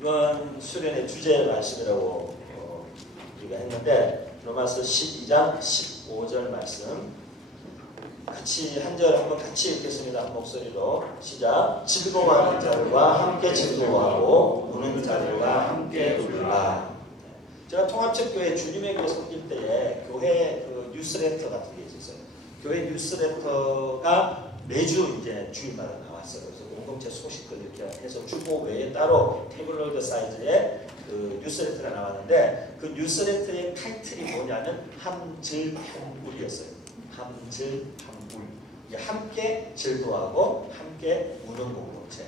이번 수련의 주제 말씀이라고 우리가 했는데 로마서 12장 15절 말씀 같이 한 절 한번 같이 읽겠습니다. 한 목소리로 시작. 즐거워하는 자들과 함께 즐거워하고 우는 자들과 함께 울라. 제가 통합책교회 주님의 교회 섬길 때에 교회 그 뉴스레터 같은 게 있었어요. 교회 뉴스레터가 매주 이제 주일마다 나왔어요. 그래서 공동체 소식들 이렇게 해서 주보 외에 따로 태블로이드 사이즈의 그 뉴스레터가 나왔는데 그 뉴스레터의 타이틀이 뭐냐면 함즐함불이었어요. 함즐함불. 함께 즐거워하고 함께 우는 공동체.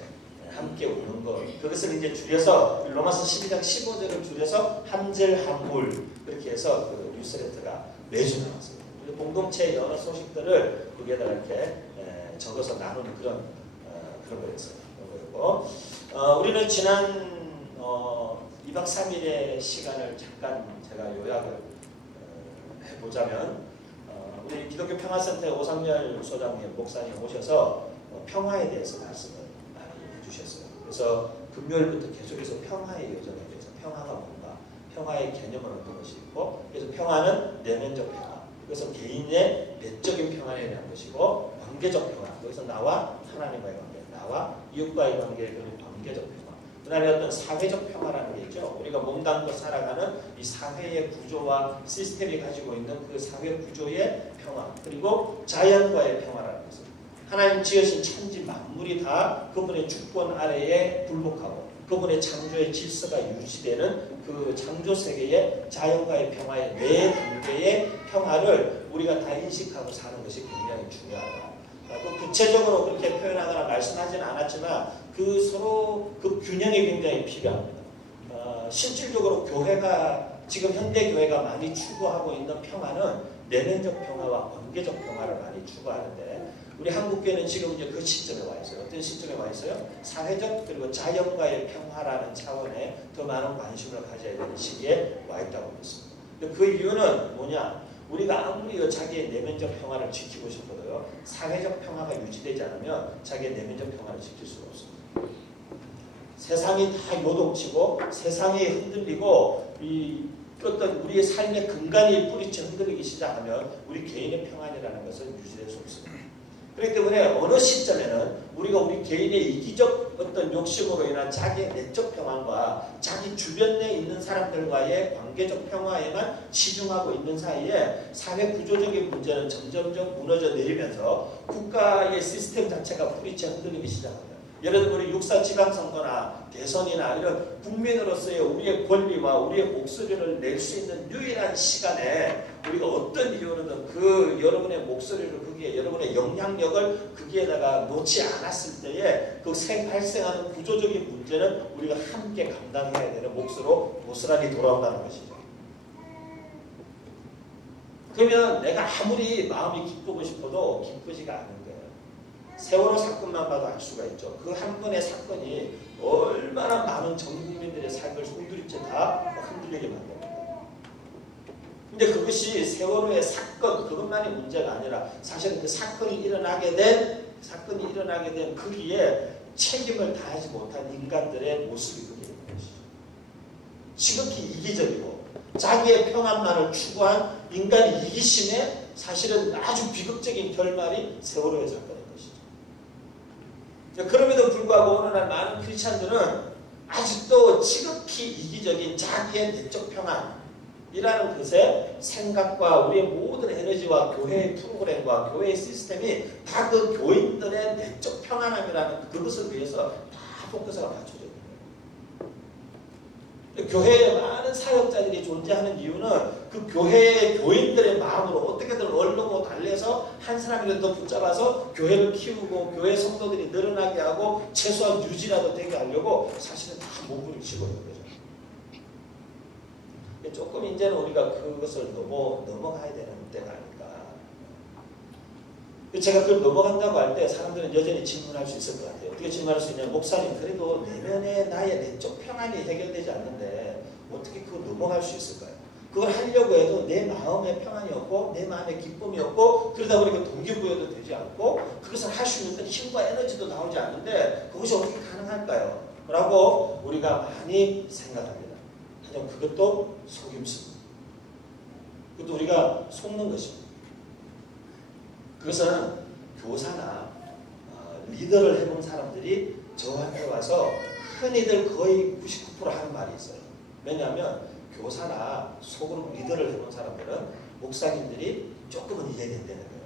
함께 우는 것. 그것을 이제 줄여서 로마서 12장 15절을 줄여서 함즐함불 그렇게 해서 그 뉴스레터가 매주 나왔습니다. 공동체의 여러 소식들을 거기에다가 이렇게 적어서 나누는 그런 거였어요. 우리는 지난 2박 3일의 시간을 잠깐 제가 요약을 해보자면 우리 기독교 평화센터의 오상열 소장님, 목사님 오셔서 평화에 대해서 말씀을 많이 해주셨어요. 그래서 금요일부터 계속해서 평화의 여정에 대해서 평화가 뭔가, 평화의 개념은 어떤 것이 있고, 그래서 평화는 내면적 평화, 그래서 개인의 내적인 평화에 대한 것이고, 관계적 평화, 여기서 나와 하나님과의 관계, 나와 이웃과의 관계의 그런 관계적 평화. 그 다음에 어떤 사회적 평화라는 게 있죠. 우리가 몸담고 살아가는 이 사회의 구조와 시스템이 가지고 있는 그 사회 구조의 평화. 그리고 자연과의 평화라는 것은 하나님 지으신 천지 만물이 다 그분의 주권 아래에 굴복하고 그분의 창조의 질서가 유지되는 그 창조 세계의 자연과의 평화의 네 단계의 평화를 우리가 다 인식하고 사는 것이 굉장히 중요하다. 구체적으로 그렇게 표현하거나 말씀하지는 않았지만 그 서로 그 균형이 굉장히 필요합니다. 실질적으로 교회가 지금 현대 교회가 많이 추구하고 있는 평화는 내면적 평화와 관계적 평화를 많이 추구하는데 우리 한국교회는 지금 이제 그 시점에 와 있어요. 어떤 시점에 와 있어요? 사회적 그리고 자연과의 평화라는 차원에 더 많은 관심을 가져야 되는 시기에 와 있다고 믿습니다. 그 이유는 뭐냐? 우리가 아무리 자기의 내면적 평화를 지키고 싶어도요, 사회적 평화가 유지되지 않으면 자기의 내면적 평화를 지킬 수가 없습니다. 세상이 다 요동치고 세상이 흔들리고 이 어떤 우리의 삶의 근간이 뿌리쳐 흔들리기 시작하면 우리 개인의 평안이라는 것은 유지될 수 없습니다. 그렇기 때문에 어느 시점에는 우리가 우리 개인의 이기적 어떤 욕심으로 인한 자기의 내적 평안과 자기 주변에 있는 사람들과의 관계적 평화에만 치중하고 있는 사이에 사회 구조적인 문제는 점점점 무너져 내리면서 국가의 시스템 자체가 뿌리쳐 흔들리기 시작합니다. 예를 들어 우리 6.4 지방선거나 대선이나 이런 국민으로서의 우리의 권리와 우리의 목소리를 낼 수 있는 유일한 시간에 우리가 어떤 이유로든 그 여러분의 목소리를 거기에 여러분의 영향력을 거기에다가 놓지 않았을 때에 그 발생하는 구조적인 문제는 우리가 함께 감당해야 되는 몫으로 고스란히 돌아온다는 것이죠. 그러면 내가 아무리 마음이 기쁘고 싶어도 기쁘지가 않은 거예요. 세월호 사건만 봐도 알 수가 있죠. 그 한 번의 사건이 얼마나 많은 전 국민들의 삶을 손들이째 다 흔들리게 만듭니다. 근데 그것이 세월호의 사건 그것만이 문제가 아니라 사실은 그 사건이 일어나게 된 거기에 책임을 다하지 못한 인간들의 모습이 거기에 있는 것이죠. 지극히 이기적이고 자기의 평안만을 추구한 인간의 이기심에 사실은 아주 비극적인 결말이 세월호의 사건인 것이죠. 그럼에도 불구하고 어느 날 많은 크리스찬들은 아직도 지극히 이기적인 자기의 내적 평안이라는 것에 생각과 우리의 모든 에너지와 교회의 프로그램과 교회의 시스템이 다 그 교인들의 내적 평안함이라는 그것을 위해서 다 포커스가 맞춰져 있는 거예요. 교회에 많은 사역자들이 존재하는 이유는 그 교회의 교인들의 마음으로 어떻게든 얼르고 달래서 한 사람이라도 붙잡아서 교회를 키우고 교회 성도들이 늘어나게 하고 최소한 유지라도 되게 하려고 사실은 다 몸부림치고 있는 거죠. 조금 이제는 우리가 그것을 넘어가야 되는 때가 아닐까. 제가 그걸 넘어간다고 할 때 사람들은 여전히 질문할 수 있을 것 같아요. 어떻게 질문할 수 있냐면 목사님 그래도 내면의 나의 내적 평안이 해결되지 않는데 어떻게 그걸 넘어갈 수 있을까요? 그걸 하려고 해도 내 마음의 평안이 없고 내 마음의 기쁨이 없고 그러다 보니까 동기부여도 되지 않고 그것을 할 수 있는 힘과 에너지도 나오지 않는데 그것이 어떻게 가능할까요? 라고 우리가 많이 생각합니다. 하지만 그것도 속임수입니다. 그것도 우리가 속는 것입니다. 그것은 교사나 리더를 해본 사람들이 저한테 와서 흔히들 거의 99% 하는 말이 있어요. 왜냐하면 교사나 소그룹 리더를 해본 사람들은 목사님들이 조금은 이해가 된다는 거예요.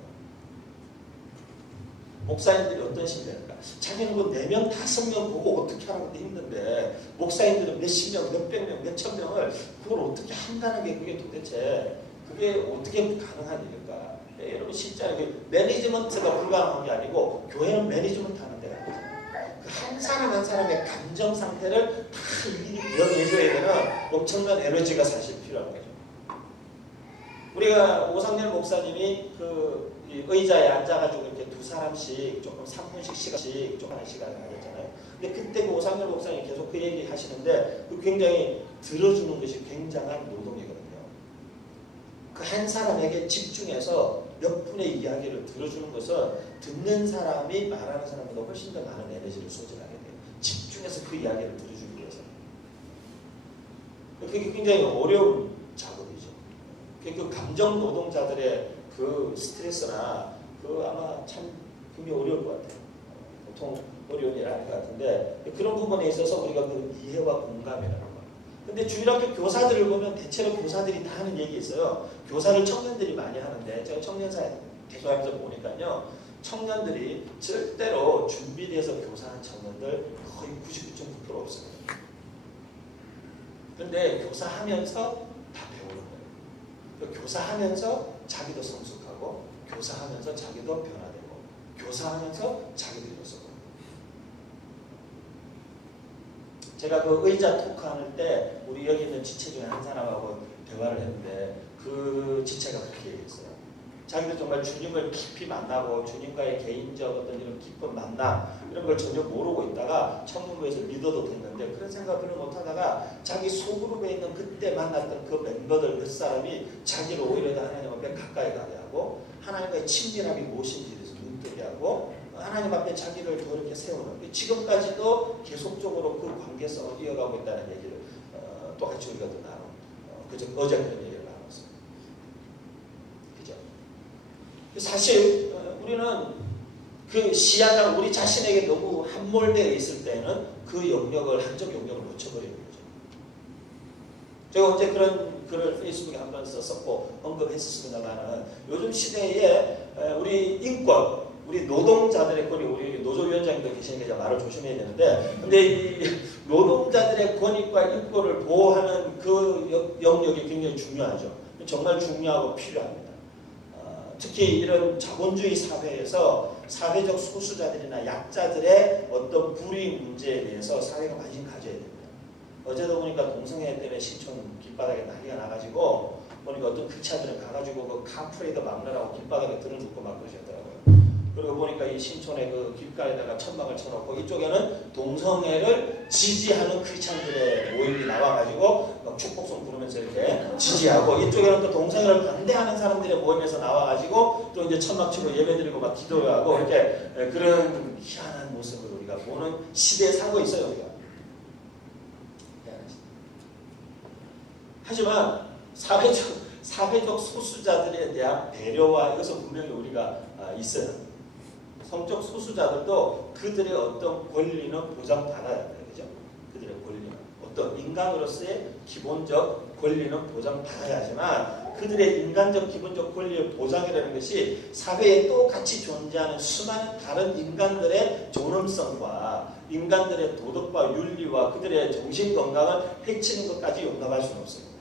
목사님들이 어떤 심리입니까? 자기는 그 4명, 5명 보고 어떻게 하는 것도 힘든데 목사님들은 몇십 명, 몇백 명, 몇천 명을 그걸 어떻게 한다는 게 그게 도대체 그게 어떻게 가능한 일일까? 여러분 진짜 매니지먼트가 불가능한 게 아니고 교회는 매니지먼트 하는 데가 아니죠. 한 사람 한 사람의 감정 상태를 다 일일이 대응해줘야 되는 엄청난 에너지가 사실 필요한 거죠. 우리가 오상렬 목사님이 그 의자에 앉아가지고 이렇게 두 사람씩 조금 3분씩 시간씩 조금 한 시간을 가졌잖아요. 근데 그때 그 오상렬 목사님이 계속 그 얘기 하시는데 그 굉장히 들어주는 것이 굉장한 노동이거든요. 그 한 사람에게 집중해서 몇 분의 이야기를 들어주는 것은 듣는 사람이 말하는 사람보다 훨씬 더 많은 에너지를 소진하게 돼요. 집중해서 그 이야기를 들어주기 위해서. 그게 굉장히 어려운 작업이죠. 그 감정 노동자들의 그 스트레스나 그 아마 참 굉장히 어려울 것 같아요. 보통 어려운 일 아닌 것 같은데 그런 부분에 있어서 우리가 그 이해와 공감이라는 거. 근데 주일학교 교사들을 보면 대체로 교사들이 다 하는 얘기 있어요. 교사를 청년들이 많이 하는데 제가 청년사에 계속하면서 보니까요. 청년들이 절대로 준비돼서 교사하는 청년들 거의 99.9% 없습니다. 근데 교사하면서 다 배우는 거예요. 교사하면서 자기도 성숙하고 교사하면서 자기도 변화되고 교사하면서 자기도 이루어서고 제가 그 의자 토크하는 때 우리 여기 있는 지체 중에 한 사람하고 대화를 했는데 그 지체가 그렇게 얘기했어요. 자기도 정말 주님을 깊이 만나고 주님과의 개인적 어떤 이런 깊은 만남 이런 걸 전혀 모르고 있다가 청년부에서 리더도 됐는데 그런 생각을 못하다가 자기 소그룹에 있는 그때 만났던 그 멤버들 몇 사람이 자기를 오히려 하나님 앞에 가까이 가게 하고 하나님과의 친밀함이 무엇인지에 대해서 눈뜨게 하고 하나님 앞에 자기를 더 이렇게 세우는 지금까지도 계속적으로 그 관계성을 이어가고 있다는 얘기를 또 같이 우리가 또 어제 그런 얘기를 나눴어요. 그죠? 사실 우리는 그 시야가 우리 자신에게 너무 함몰되어 있을 때는 그 영역을 한쪽 영역을 놓쳐버리는 거죠. 제가 언제 그런 글을 페이스북에 한번 썼었고 언급했었습니다만은 요즘 시대에 우리 인권 우리 노동자들의 권익, 우리 노조위원장님도 계시니까 말을 조심해야 되는데, 근데 이 노동자들의 권익과 인권을 보호하는 그 영역이 굉장히 중요하죠. 정말 중요하고 필요합니다. 특히 이런 자본주의 사회에서 사회적 소수자들이나 약자들의 어떤 불이익 문제에 대해서 사회가 관심 가져야 됩니다. 어제도 보니까 동성애 때문에 신촌 길바닥에 난리가 나가지고 보니까 어떤 극차들은 가가지고 그 카프레이드 막느라고 길바닥에 들을 놓고 막 그러셨더라고요. 그리고 보니까 이 신촌의 그 길가에다가 천막을 쳐놓고 이쪽에는 동성애를 지지하는 크리스찬들의 모임이 나와가지고 막 축복송 부르면서 이렇게 지지하고 이쪽에는 또 동성애를 반대하는 사람들의 모임에서 나와가지고 또 이제 천막 치고 예배드리고 막 기도하고 이렇게 그런 희한한 모습을 우리가 보는 시대에 살고 있어요, 우리가. 하지만 사회적 소수자들에 대한 배려와 이것은 분명히 우리가 있어요. 성적 소수자들도 그들의 어떤 권리는 보장받아야 돼요. 그죠? 그들의 권리는. 어떤 인간으로서의 기본적 권리는 보장받아야 하지만 그들의 인간적 기본적 권리의 보장이라는 것이 사회에 똑같이 존재하는 수많은 다른 인간들의 존엄성과 인간들의 도덕과 윤리와 그들의 정신건강을 해치는 것까지 용납할 수는 없습니다.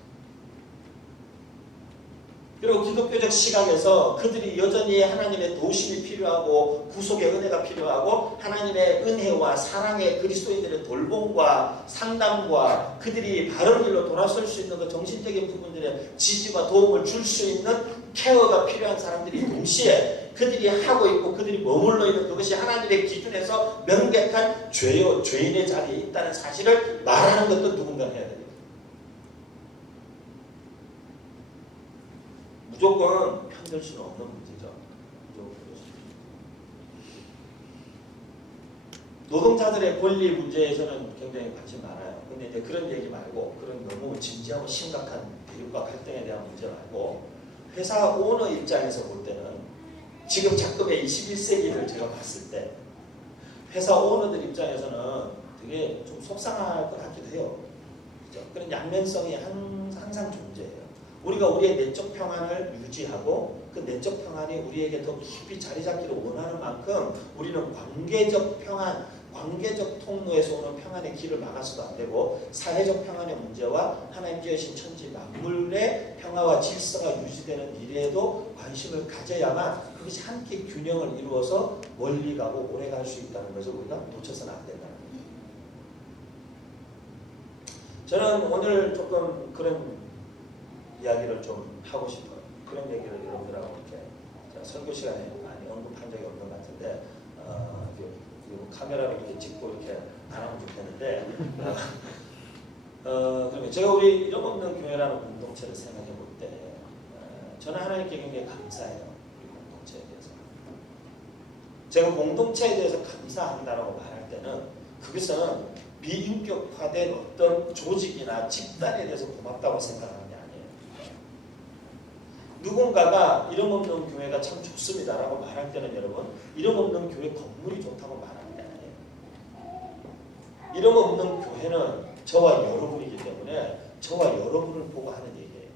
그리고 기독교적 시각에서 그들이 여전히 하나님의 도우심이 필요하고 구속의 은혜가 필요하고 하나님의 은혜와 사랑의 그리스도인들의 돌봄과 상담과 그들이 바른 길로 돌아설 수 있는 그 정신적인 부분들의 지지와 도움을 줄 수 있는 케어가 필요한 사람들이 동시에 그들이 하고 있고 그들이 머물러 있는 그것이 하나님의 기준에서 명백한 죄인의 자리에 있다는 사실을 말하는 것도 누군가 해야 됩니다. 무조건 편들 수는 없는 문제죠. 노동자들의 권리 문제에서는 굉장히 관심 많아요. 근데 이제 그런 얘기 말고, 그런 너무 진지하고 심각한 대립과 갈등에 대한 문제 말고, 회사 오너 입장에서 볼 때는 지금 작금의 21세기를 제가 봤을 때 회사 오너들 입장에서는 되게 좀 속상할 것 같기도 해요. 그렇죠? 그런 양면성이 항상 존재해요. 우리가 우리의 내적 평안을 유지하고 그 내적 평안이 우리에게 더 깊이 자리 잡기를 원하는 만큼 우리는 관계적 평안, 관계적 통로에서 오는 평안의 길을 막아서도 안 되고 사회적 평안의 문제와 하나님 지으신 천지 만물의 평화와 질서가 유지되는 일에도 관심을 가져야만 그것이 함께 균형을 이루어서 멀리 가고 오래 갈 수 있다는 것을 우리가 놓쳐서는 안 된다는 거예요. 저는 오늘 조금 그런 이야기를 좀 하고 싶어요. 그런 얘기를 여러분들하고 이렇게 선교 시간에 많이 언급한 적이 없는 것 같은데 그리고 카메라로 이렇게 찍고 이렇게 안 하면 좋겠는데 그러면 제가 우리 이름 없는 교회라는 공동체를 생각해 볼 때 저는 하나님께 굉장히 감사해요. 우리 공동체에 대해서. 제가 공동체에 대해서 감사한다고 말할 때는 그것은 비인격화된 어떤 조직이나 집단에 대해서 고맙다고 생각하는 게 아니에요. 누군가가 이름 없는 교회가 참 좋습니다라고 말할 때는 여러분 이름 없는 교회 건물이 좋다고 말하는 게 아니에요. 이름 없는 교회는 저와 여러분이기 때문에 저와 여러분을 보고 하는 얘기예요.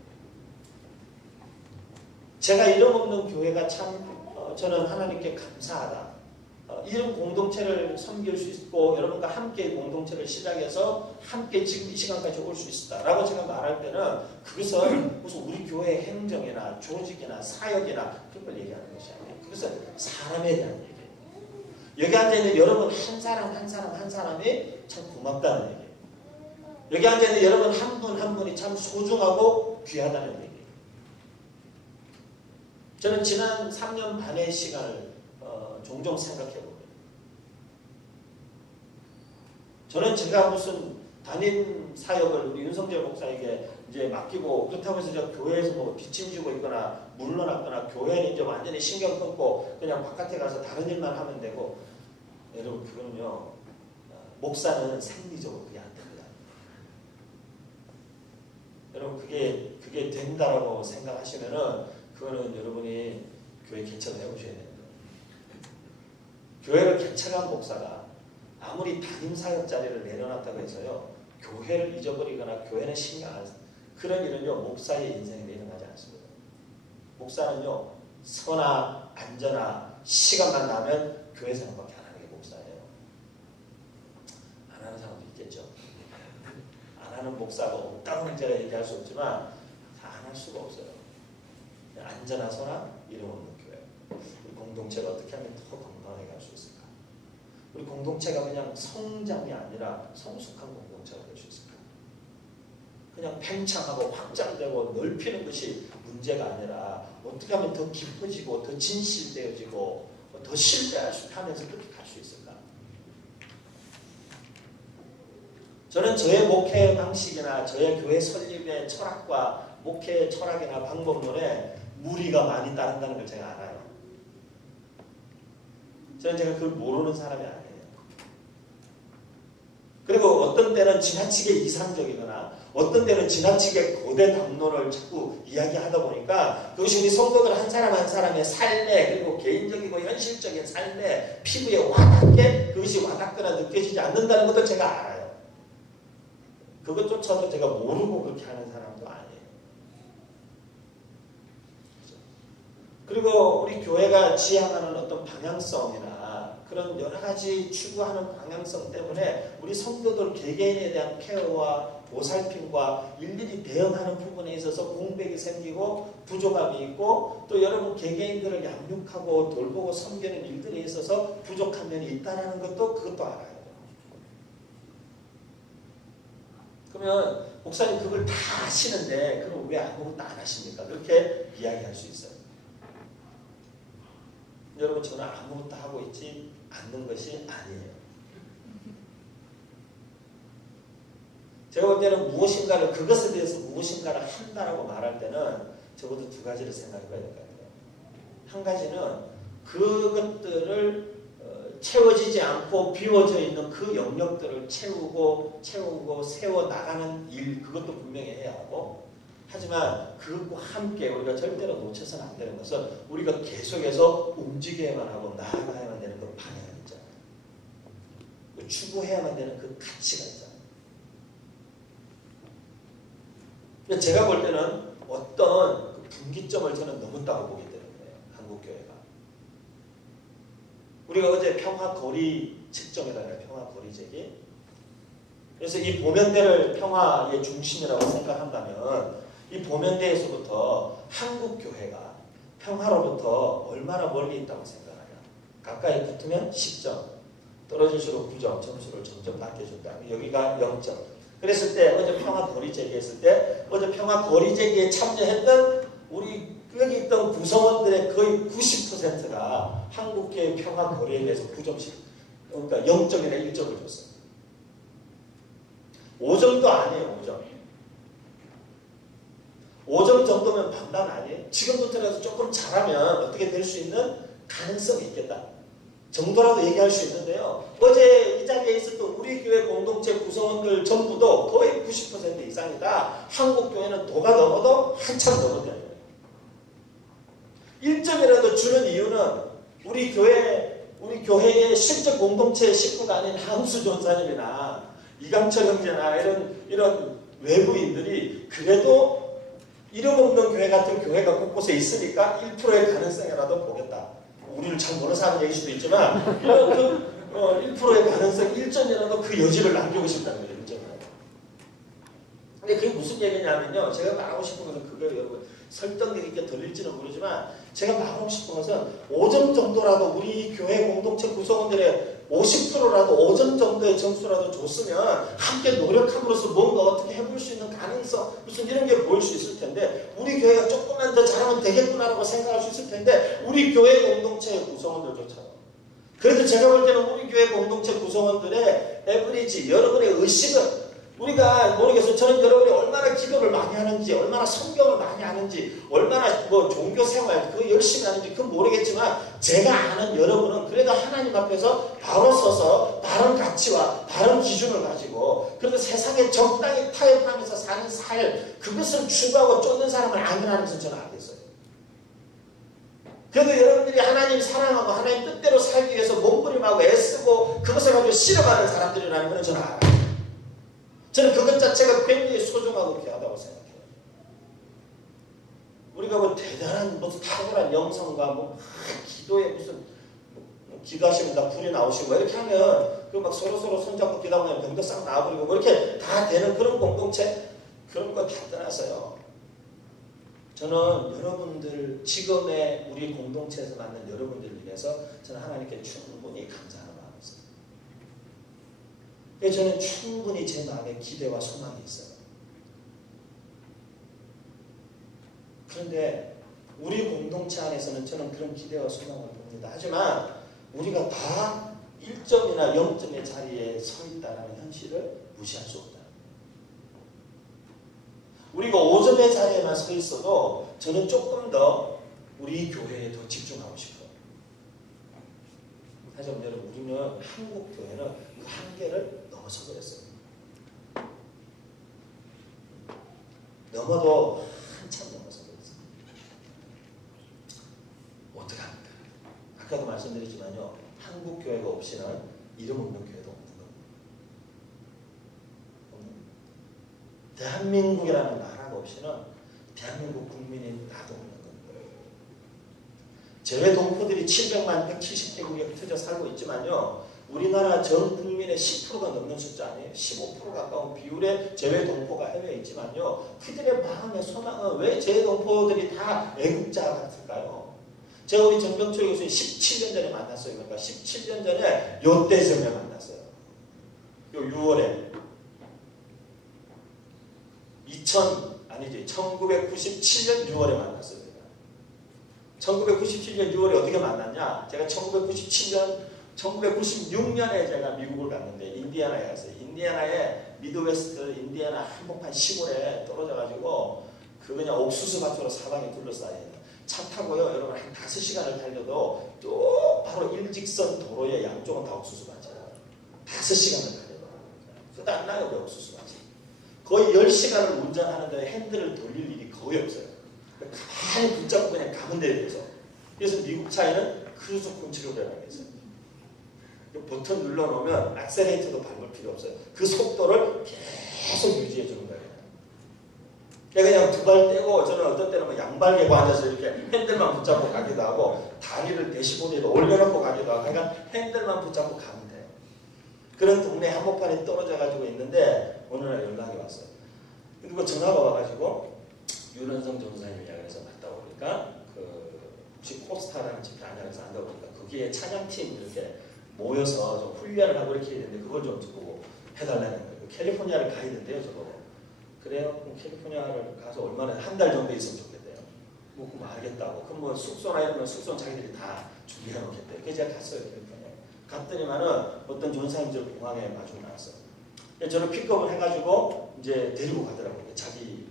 제가 이름 없는 교회가 참 저는 하나님께 감사하다. 이런 공동체를 섬길 수 있고 여러분과 함께 공동체를 시작해서 함께 지금 이 시간까지 올 수 있다라고 제가 말할 때는 그것은 무슨 우리 교회의 행정이나 조직이나 사역이나 그런 걸 얘기하는 것이 아니에요. 그것은 사람에 대한 얘기예요. 여기 앉아있는 여러분 한 사람 한 사람 한 사람이 참 고맙다는 얘기예요. 여기 앉아있는 여러분 한 분 한 분이 참 소중하고 귀하다는 얘기예요. 저는 지난 3년 반의 시간을 종종 생각해보거든요. 저는 제가 무슨 담임 사역을 우리 윤성재 목사에게 이제 맡기고 그렇다고 해서 저 교회에서 뭐 뒷짐지고 있거나 물러났거나 교회는 이제 완전히 신경 끊고 그냥 바깥에 가서 다른 일만 하면 되고 여러분 그거는요 목사는 생리적으로 그게 안 됩니다. 여러분 그게 된다라고 생각하시면은 그거는 여러분이 교회 개척을 해보셔야 됩니다. 교회를 개척한 목사가 아무리 담임 사역 자리를 내려놨다고 해서요 교회를 잊어버리거나 교회는 신경 안 쓰는 그런 일은요 목사의 인생에 일어나지 않습니다. 목사는요 서나 앉거나 시간만 나면 교회 생활밖에 안 하는 게 목사예요. 안 하는 사람도 있겠죠. 안 하는 목사가 없다고는 제가 얘기할 수 없지만 다 안 할 수가 없어요. 앉거나 서나 이름 없는 교회. 우리 공동체가 어떻게 하면 더 건강하게 갈 수 있을까? 우리 공동체가 그냥 성장이 아니라 성숙한 공동체가 될 수 있을까? 그냥 팽창하고 확장되고 넓히는 것이 문제가 아니라 어떻게 하면 더 깊어지고 더 진실되어지고 더 신뢰할 수 하면서 그렇게 갈 수 있을까? 저는 저의 목회 방식이나 저의 교회 설립의 철학과 목회 철학이나 방법론에 무리가 많이 따른다는 걸 제가 알아요. 저는 제가 그걸 모르는 사람이 아니에요. 그리고 어떤 때는 지나치게 이상적이거나 어떤 때는 지나치게 고대 담론을 자꾸 이야기하다 보니까 그것이 우리 성도들 한 사람 한 사람의 삶에 그리고 개인적이고 현실적인 삶에 피부에 와닿게 그것이 와닿거나 느껴지지 않는다는 것도 제가 알아요. 그것조차도 제가 모르고 그렇게 하는 사람도 아니에요. 그리고 우리 교회가 지향하는 어떤 방향성이나 그런 여러 가지 추구하는 방향성 때문에 우리 성도들 개개인에 대한 케어와 보살핌과 일일이 대응하는 부분에 있어서 공백이 생기고 부족함이 있고 또 여러분 개개인들을 양육하고 돌보고 섬기는 일들에 있어서 부족한 면이 있다는 것도 그것도 알아요. 그러면 목사님 그걸 다 하시는데 그럼 왜 아무것도 안 하십니까? 그렇게 이야기할 수 있어요. 여러분 저는 아무것도 하고 있지 않는 것이 아니에요. 제가 볼 때는 무엇인가를 그것에 대해서 무엇인가를 한다라고 말할 때는 적어도 두 가지를 생각해 봐야 될 것 같아요. 한 가지는 그것들을 채워지지 않고 비워져 있는 그 영역들을 채우고 세워 나가는 일, 그것도 분명히 해야 하고, 하지만 그것과 함께 우리가 절대로 놓쳐서는 안 되는 것은 우리가 계속해서 움직여야만 하고 나아가야만 되는 그 방향이 있잖아요. 추구해야만 되는 그 가치가 있잖아요. 근데 제가 볼 때는 어떤 그 분기점을 저는 넘었다고 보기 때문에 한국교회가, 우리가 어제 평화거리 측정이라는 평화거리 제기, 그래서 이 보면대를 평화의 중심이라고 생각한다면 이 보면대에서부터 한국교회가 평화로부터 얼마나 멀리 있다고 생각하냐. 가까이 붙으면 10점, 떨어질수록 9점, 점수를 점점 낮게준다. 여기가 0점. 그랬을 때 어제 평화거리 제기했을 때 어제 평화거리 제기에 참여했던 우리 여기 있던 구성원들의 거의 90%가 한국교회 평화거리에 대해서 9점씩, 그러니까 0점이나 1점을 줬어요. 5점도 아니에요. 5점 정도면 반반 아니에요. 지금부터라도 조금 잘하면 어떻게 될 수 있는 가능성이 있겠다 정도라도 얘기할 수 있는데요. 어제 이 자리에 있었던 우리 교회 공동체 구성원들 전부도 거의 90% 이상이다. 한국교회는 도가 넘어도 한참 넘어져요. 1점이라도 주는 이유는 우리 교회의 실제 공동체 식구가 아닌 한수 전사님이나 이강철 형제나 이런 외부인들이 그래도 이름 없는 교회 같은 교회가 곳곳에 있으니까 1%의 가능성이라도 보겠다. 우리를 잘 모르는 사람 얘기일 수도 있지만 1%의 가능성 1점이라도 그 여지를 남기고 싶다는 거예요. 1점은. 근데 그게 무슨 얘기냐면요. 제가 말하고 싶은 것은 그거예요. 여러분. 설득력 있게 들릴지는 모르지만 제가 말하고 싶은 것은 5점 정도라도 우리 교회 공동체 구성원들의 50%라도 5점 정도의 점수라도 줬으면 함께 노력함으로써 뭔가 어떻게 해볼 수 있는 가능성 무슨 이런 게 보일 수 있을 텐데, 우리 교회가 조금만 더 잘하면 되겠구나라고 생각할 수 있을 텐데 우리 교회 공동체 구성원들조차도. 그래서 제가 볼 때는 우리 교회 공동체 구성원들의 에브리지, 여러분의 의식은 우리가 모르겠어요. 저는 여러분이 얼마나 기도를 많이 하는지, 얼마나 성경을 많이 하는지, 얼마나 종교 생활 그거 열심히 하는지 그건 모르겠지만 제가 아는 여러분은 그래도 하나님 앞에서 바로 서서 다른 가치와 다른 기준을 가지고 그래도 세상에 적당히 타협하면서 사는 삶, 그것을 추구하고 쫓는 사람을 아니라는 것은 저는 알겠어요. 그래도 여러분들이 하나님 사랑하고 하나님 뜻대로 살기 위해서 몸부림하고 애쓰고 그것을 가지고 실험하는 사람들이라는 것은 저는 알아요. 저는 그것 자체가 굉장히 소중하고 귀하다고 생각해요. 우리가 뭐 대단한 무슨 탁월한 영성과 뭐 기도에 무슨 기도하시면 다 불이 나오시고 이렇게 하면 그 막 서로 손잡고 기도하면 병도 싹 나와버리고 뭐 이렇게 다 되는 그런 공동체, 그런 거 다 떠나서요. 저는 여러분들 지금의 우리 공동체에서 만난 여러분들을 위해서 저는 하나님께 충분히 감사하는 마음이 있어요. 그래서 저는 충분히 제 마음에 기대와 소망이 있어요. 그런데 우리 공동체 안에서는 저는 그런 기대와 소망을 봅니다. 하지만 우리가 다 1점이나 0점의 자리에 서 있다는 현실을 무시할 수 없다. 우리가 5점의 자리에만 서 있어도 저는 조금 더 우리 교회에 더 집중하고 싶어요. 하지만 여러분, 우리는 한국 교회는 그 한계를 넘어서 버렸어요. 넘어도 한참 넘어서 버렸어요. 어떻게 합니까? 아까도 말씀드렸지만요, 한국 교회가 없이는 이름 없는 교회도 없는 거예요. 대한민국이라는 나라가 없이는 대한민국 국민이 나도 없는 거예요. 제외 동포들이 700만 170개국에 흩어져 살고 있지만요, 우리나라 전 국민의 10%가 넘는 숫자 아니에요. 15% 가까운 비율의 제외 동포가 해외에 있지만요, 그들의 마음의 소망은 왜 제외 동포들이 다 애국자 같을까요? 제가 우리 정병철 교수님 17년 전에 만났어요. 그러니까 17년 전에 요때쯤에 만났어요. 요 6월에 1997년 6월에 만났어요. 제가 1997년 6월에 어떻게 만났냐? 제가 1996년에 제가 미국을 갔는데 인디애나에 갔어요. 인디애나에 미드웨스트 인디애나 한복판 시골에 떨어져가지고 그 그냥 옥수수 밭으로 사방에 둘러싸여 있는, 차 타고요, 여러분 한 5시간을 달려도 또 바로 일직선 도로의 양쪽은 다 옥수수밭이에요. 5시간을 달려도 그도 안 나요, 왜 옥수수밭이. 거의 10시간을 운전하는데 핸들을 돌릴 일이 거의 없어요. 가만히 붙잡고 그냥 가면 돼요. 그래서 미국 차에는 크루즈 컨트롤이라는 게 있어요. 버튼 눌러놓으면 액셀레이터도 밟을 필요 없어요. 그 속도를 계속 유지해 주는 거예요. 그냥 두 발 떼고, 저는 어떤 때는 양발 개고 앉아서 이렇게 핸들만 붙잡고 가기도 하고, 다리를 대시보드에 올려놓고 가기도 하고, 그러니까 핸들만 붙잡고 가면 돼요. 그런 동네 한복판에 떨어져 가지고 있는데 어느 날 연락이 왔어요. 그리고 전화가 와가지고 유런성 전도사님이라 그래서 갔다 오니까 혹시 코스타라는 집회 안양에서 한다고 그러니까 거기에 찬양팀 이렇게 모여서 좀 훈련을 하고 이렇게 했는데 그걸 좀 듣고 해달라는 거예요. 캘리포니아를 가야 된대요, 저거. 그래요? 그럼 캘리포니아를 가서 얼마나 한 달 정도 있으면 좋겠대요. 뭐 그럼 알겠다고. 그럼 뭐 숙소나 이러면 숙소는 자기들이 다 준비해 놓겠대요. 그래서 제가 갔어요, 캘리포니아. 갔더니만은 어떤 전사님들 공항에 마주고 나왔어요. 저를 픽업을 해가지고 이제 데리고 가더라고요. 자기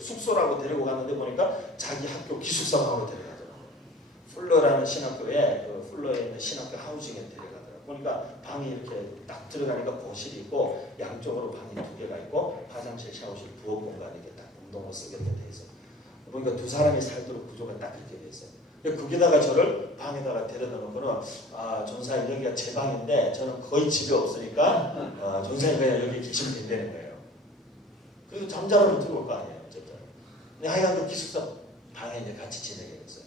숙소라고 데리고 갔는데 보니까 자기 학교 기숙사방으로 데려가더라고요. 풀러라는 신학교에 풀러에 있는 신학교 하우징에 데려가더라고요. 보니까 방이 이렇게 딱 들어가니까 거실이 있고 양쪽으로 방이 2개가 있고 화장실, 샤워실, 부엌 공간이 이렇게 딱 운동을 쓰게 돼 있어요. 보니까 2사람이 살도록 구조가 딱 이렇게 돼 있어요. 거기다가 저를 방에다가 데려다 놓고는 전사님 여기가 제 방인데 저는 거의 집에 없으니까 전사님 그냥 여기 계시면 된다는 거예요. 그리고 잠자러는 들어올 거 아니에요. 어쨌든. 근데 하여간 그 기숙사 방에 이제 같이 지내게 됐어요.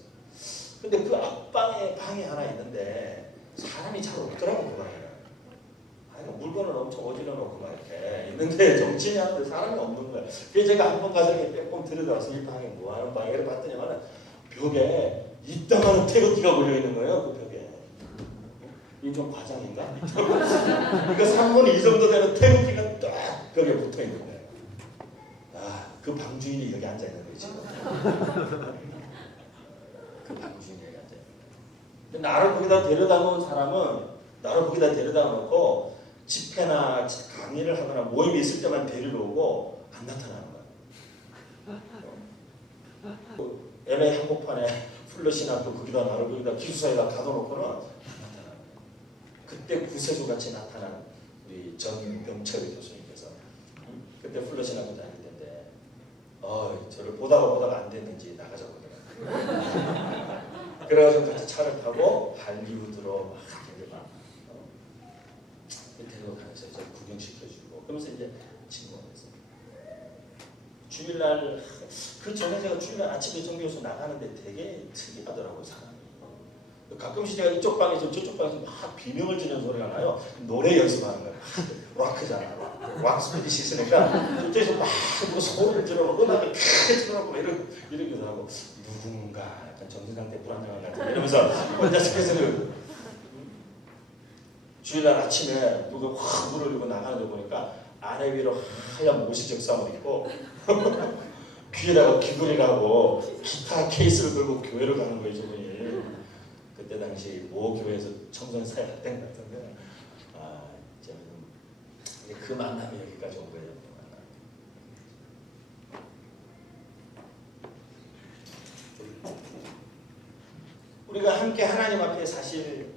근데 그 앞방에 방이 하나 있는데 사람이 잘 없더라고, 그 방에는. 물건을 엄청 어지러 놓고 막 이렇게 있는데 정신이 하는데 사람이 없는 거예요. 그래서 제가 한 번 가서 이렇게 빼꼼 들여다와서 이 방에 뭐 하는 방이를 봤더니만 벽에 이따가는 태극기가 걸려있는 거예요, 그 벽에. 이게 좀 과장인가? 그러니까 3분의 2 정도 되는 태극기가 딱 벽에 붙어 있는 거예요. 그 방주인이 여기 앉아있는 거예요, 지금. 그 방주인이 여기 앉아있는 거예요. 나를 거기다 데려다 놓은 사람은 나를 거기다 데려다 놓고 집회나 강의를 하거나 모임이 있을 때만 데리러 오고 안 나타나는 거예요. LA 한복판에 플러신학교 거기다 나를 거기다 기숙사에다 가둬놓고는 안 나타나는 거예요. 그때 구세주같이 나타난 우리 전병철 교수님께서 그때 플러신학교 다닐 텐데 저를 보다가 안 됐는지 나가자고 그러더라고요. 그래가지고 같이 차를 타고 할리우드로 막 이렇게 막 데려가면서 이제 구경시켜주고 그러면서 이제 친구가 됐어요. 주일날 그 전에 제가 주일날 아침에 정교수 나가는데 되게 특이하더라고요, 사람이. 가끔씩 제가 이쪽 방에서 저쪽 방에서 막 비명을 지르는 소리가 나요. 노래 연습하는 거예요. 락크잖아. 락 스피릿이 있으니까 저쪽에서 막 소리를 지르고 음악을 크게 틀어놓고 이러기도 하고 누군가 약간 정신상태 불안정한 것 같은 이러면서 혼자서 계속 주일날 아침에 누가 확 물을 들고 나가는 거 보니까 아래 위로 하얀 모시적상을 입고 귀에다가 귀걸이라고 기타 케이스를 들고 교회를 가는 거예요, 저분이. 그때 당시 모 교회에서 청소년 사역했던 것 같은데 그 만남이 여기까지 온 거예요. 우리가 함께 하나님 앞에 사실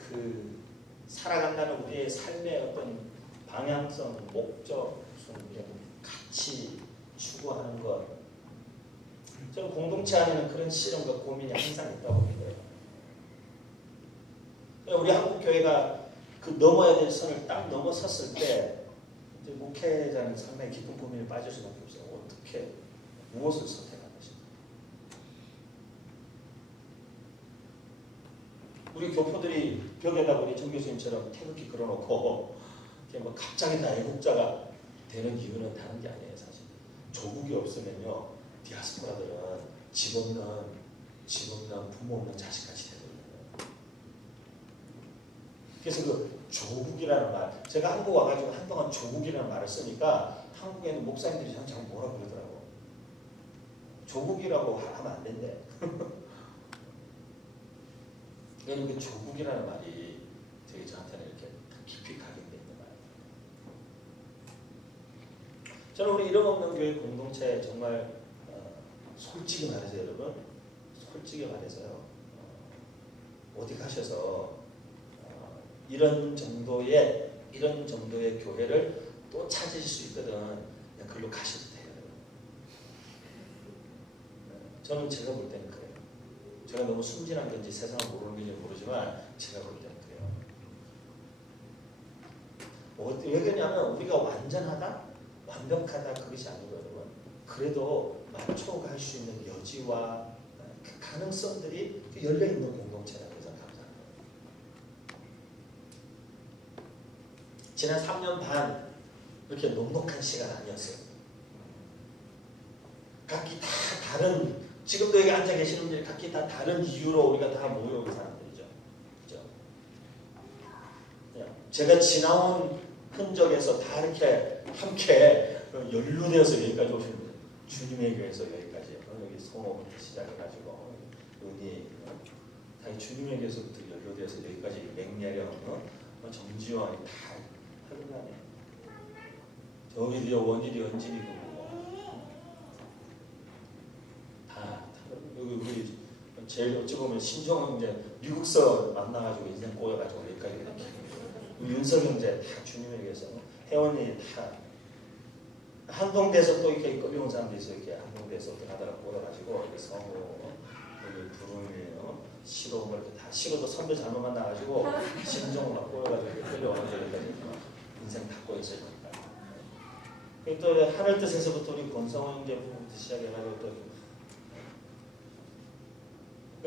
살아간다는 우리의 삶의 어떤 방향성, 목적, 같이 추구하는 것. 저는 공동체 안에는 그런 실험과 고민이 항상 있다고 믿어요. 우리 한국교회가 그 넘어야 될 선을 딱 넘어섰을 때 이제 목회자는 상당히 깊은 고민에 빠질 수밖에 없어요. 어떻게, 무엇을 선택할 것인가. 우리 교포들이 벽에다 우리 정 교수님처럼 태극기 걸어놓고 뭐 갑자기 다 애국자가 되는 이유는 다른 게 아니에요, 사실. 조국이 없으면요, 디아스포라들은 집 없는 부모 없는 자식같이 되거든요. 그래서 그 조국이라는 말, 제가 한국 와가지고 한동안 조국이라는 말을 쓰니까 한국에는 목사님들이 참 자꾸 뭐라 그러더라고. 조국이라고 하면 안 된대. 그러니까 그 조국이라는 말이 되게 저한테는 이렇게 깊이 각인되어 있는 말이에요. 저는 우리 이름 없는 교회 공동체 정말 솔직히 말해서 여러분, 솔직히 말해서요. 어디 가셔서 이런 정도의 교회를 또 찾으실 수 있거든. 그냥 글로 가셔도 돼요. 저는 제가 볼 때는 그래요. 제가 너무 순진한 건지 세상을 모르는 건지 모르지만 제가 볼 때는 그래요. 왜 그러냐면 우리가 완전하다? 완벽하다 그것이 아니고 여러분. 그래도 맞춰갈 수 있는 여지와 그 가능성들이 열려있는 공동체라고 생각합니다. 지난 3년 반 그렇게 녹록한 시간 아니었어요. 각기 다 다른, 지금도 여기 앉아 계시는 분들이 각기 다 다른 이유로 우리가 다 모여온 사람들이죠. 그죠? 제가 지나온 흔적에서 다 이렇게 함께 연루되어서 여기까지 오신 분들, 주님의 교회에서 여기까지, 여기 성호부터 시작해가지고 여기 다 주님의 교회에서부터 연루되어서 여기까지 맹렬형, 정지원이 다 하는 거 아니에요. 저기 원일이 연진이고 다 여기 우리 제일 어찌 보면 신종 형제 미국서 만나가지고 인생 꼬여가지고 여기까지 이렇게 윤석 형제 다 주님에 의해서 혜원이 다 한동대에서 또 이렇게 끌려온 사람도 있어. 이렇게 한동대에서 어떤 하다가 꼬여가지고 여기 성우 여기 부름이에요. 시로 뭐 이렇게 다 시로도 선배 잘못 만나가지고 신종 막 꼬여가지고 끌려와서 여기까지 인생 다 꼬였어요. 또 하늘 뜻에서부터 우리 권성호 형제부터 시작해가지고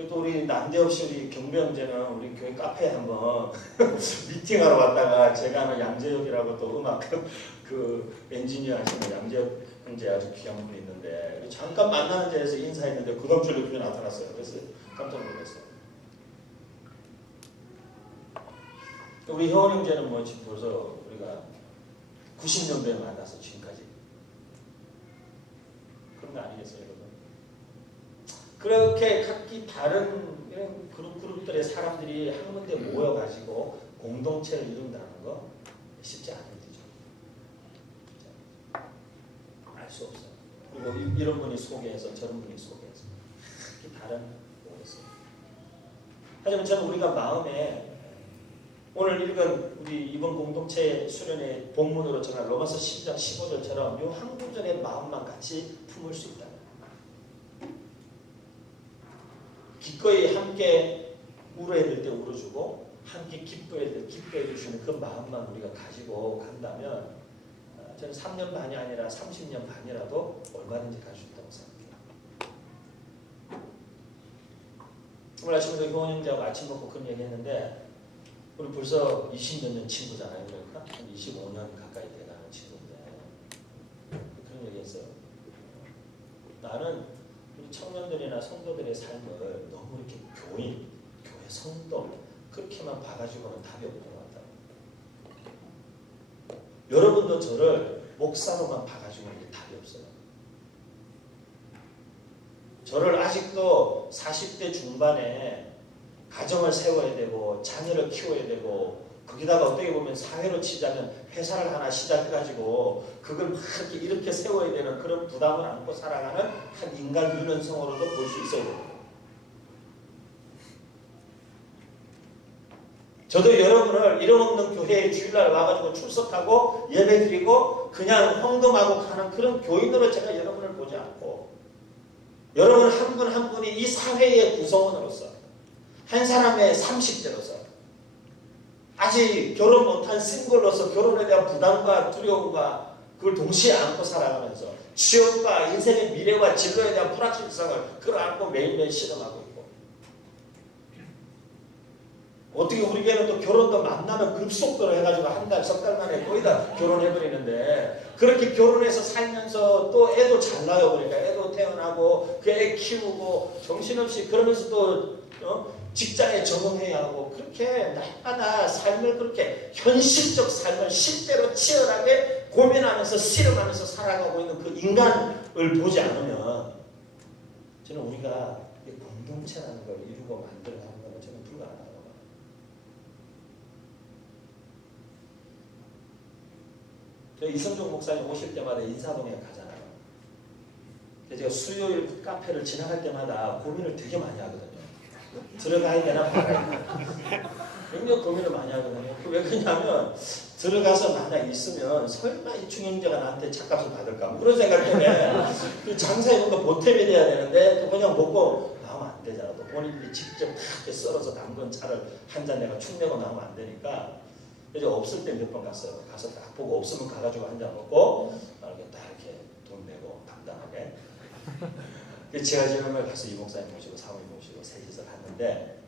또 우리 난데없이 우리 경배 형제는 우리 교회 카페에 한번 미팅하러 왔다가 제가 아는 양재혁이라고 또 음악 그 엔지니어 하시는 양재혁 형제 아주 귀한 분이 있는데 잠깐 만나는 자리에서 인사했는데 그 다음 주에 그게 나타났어요. 그래서 깜짝 놀랐어요. 우리 혜원 형제는 뭐 지금 벌써 우리가 90년도에 만나서 지금까지 그런 거 아니겠어요, 여러분? 그렇게 각기 다른 이런 그룹들의 사람들이 한 군데 모여가지고 공동체를 이룬다는 거 쉽지 않은 일이죠. 알 수 없어요. 그리고 이런 분이 소개해서 저런 분이 소개해서 각기 다른 거였어요. 하지만 저는 우리가 마음에 오늘 읽은 우리 이번 공동체 수련의 본문으로 전한 로마서 10장 15절처럼 이 한 구절의 마음만 같이 품을 수 있다. 기꺼이 함께 울어야 될 때 울어주고 함께 기뻐해야 될 때 기뻐해 주시는 그 마음만 우리가 가지고 간다면 저는 3년 반이 아니라 30년 반이라도 얼마든지 갈 수 있다고 생각해요. 오늘 아침에도 효원 형제하고 아침 먹고 그런 얘기 했는데 우리 벌써 20몇 년 친구잖아요. 그러니까 한 25년 가까이 돼가는 친구인데 그런 얘기 했어요. 나는 우리 청년들이나 성도들의 삶을 너무 이렇게 교회 성도 그렇게만 봐가지고는 답이 없는 것 같다. 여러분도 저를 목사로만 봐가지고는 답이 없어요. 저를 아직도 40대 중반에 가정을 세워야 되고 자녀를 키워야 되고 거기다가 어떻게 보면 사회로 치자면 회사를 하나 시작해가지고 그걸 이렇게 세워야 되는 그런 부담을 안고 살아가는 한 인간 유년성으로도 볼 수 있어야 돼요. 저도 여러분을 잃어먹는 교회에 주일날 와가지고 출석하고 예배드리고 그냥 헌금하고 가는 그런 교인으로 제가 여러분을 보지 않고 여러분 한 분 한 분이 이 사회의 구성원으로서 한 사람의 30대로서 아직 결혼 못한 싱글로서 결혼에 대한 부담과 두려움과 그걸 동시에 안고 살아가면서 취업과 인생의 미래와 진로에 대한 불확실성을 그걸 안고 매일매일 실험하고 있고 어떻게 우리 교회는 또 결혼도 만나면 급속도로 해가지고 한 달, 석 달 만에 거의 다 결혼해버리는데 그렇게 결혼해서 살면서 또 애도 잘 나요. 그러니까 애도 태어나고 그 애 키우고 정신없이 그러면서 또 직장에 적응해야 하고 그렇게 날마다 삶을 그렇게 현실적 삶을 실제로 치열하게 고민하면서 실험하면서 살아가고 있는 그 인간을 보지 않으면 저는 우리가 공동체라는 걸 이루고 만들어가는 건 저는 불가능하다고 봐요. 저 이성종 목사님 오실 때마다 인사동에 가잖아요. 제가 수요일 카페를 지나갈 때마다 고민을 되게 많이 하거든요. 들어가야 되나 말아야 되나. 굉장히 고민을 많이 하거든요. 왜 그러냐면 들어가서 만약 있으면 설마 이 중형제가 나한테 착값을 받을까 뭐 그런 생각 때문에 그 장사에 뭔가 보탬이 돼야 되는데 또 그냥 먹고 나오면 안 되잖아. 또 본인들이 직접 다 썰어서 담근 차를 한 잔 내가 축내고 나오면 안 되니까 이제 없을 때 몇 번 갔어요. 가서 딱 보고 없으면 가가지고 한 잔 먹고 이렇게 딱 이렇게 돈 내고 당당하게. 제가 지금을 가서 이 목사님 모시고 사모님 모시고 셋이서 갔는데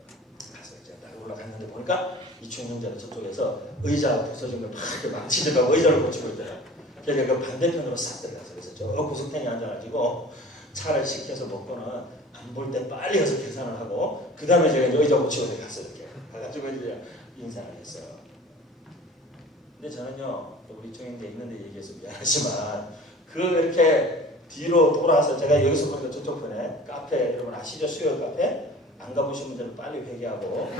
가서 이제 딱 올라갔는데 보니까 이충 형제는 저쪽에서 의자 부서진 걸 막 이렇게 망치다가 의자를 고치고 있더라고요. 그래서 그 반대편으로 싹 들어가서 그래서 저 고속탱이 앉아가지고 차를 시켜서 먹고는 안 볼 때 빨리 가서 계산을 하고 그 다음에 제가 이제 의자 고치고 가서 이렇게 가가지고 이제 인사를 했어요. 근데 저는요 우리 이충 형제 있는데 얘기해서 미안하지만 그 이렇게 뒤로 돌아서 제가 여기서 보니까 저쪽 편에 카페 여러분 아시죠? 수요일 카페 안 가보신 분들은 빨리 회개하고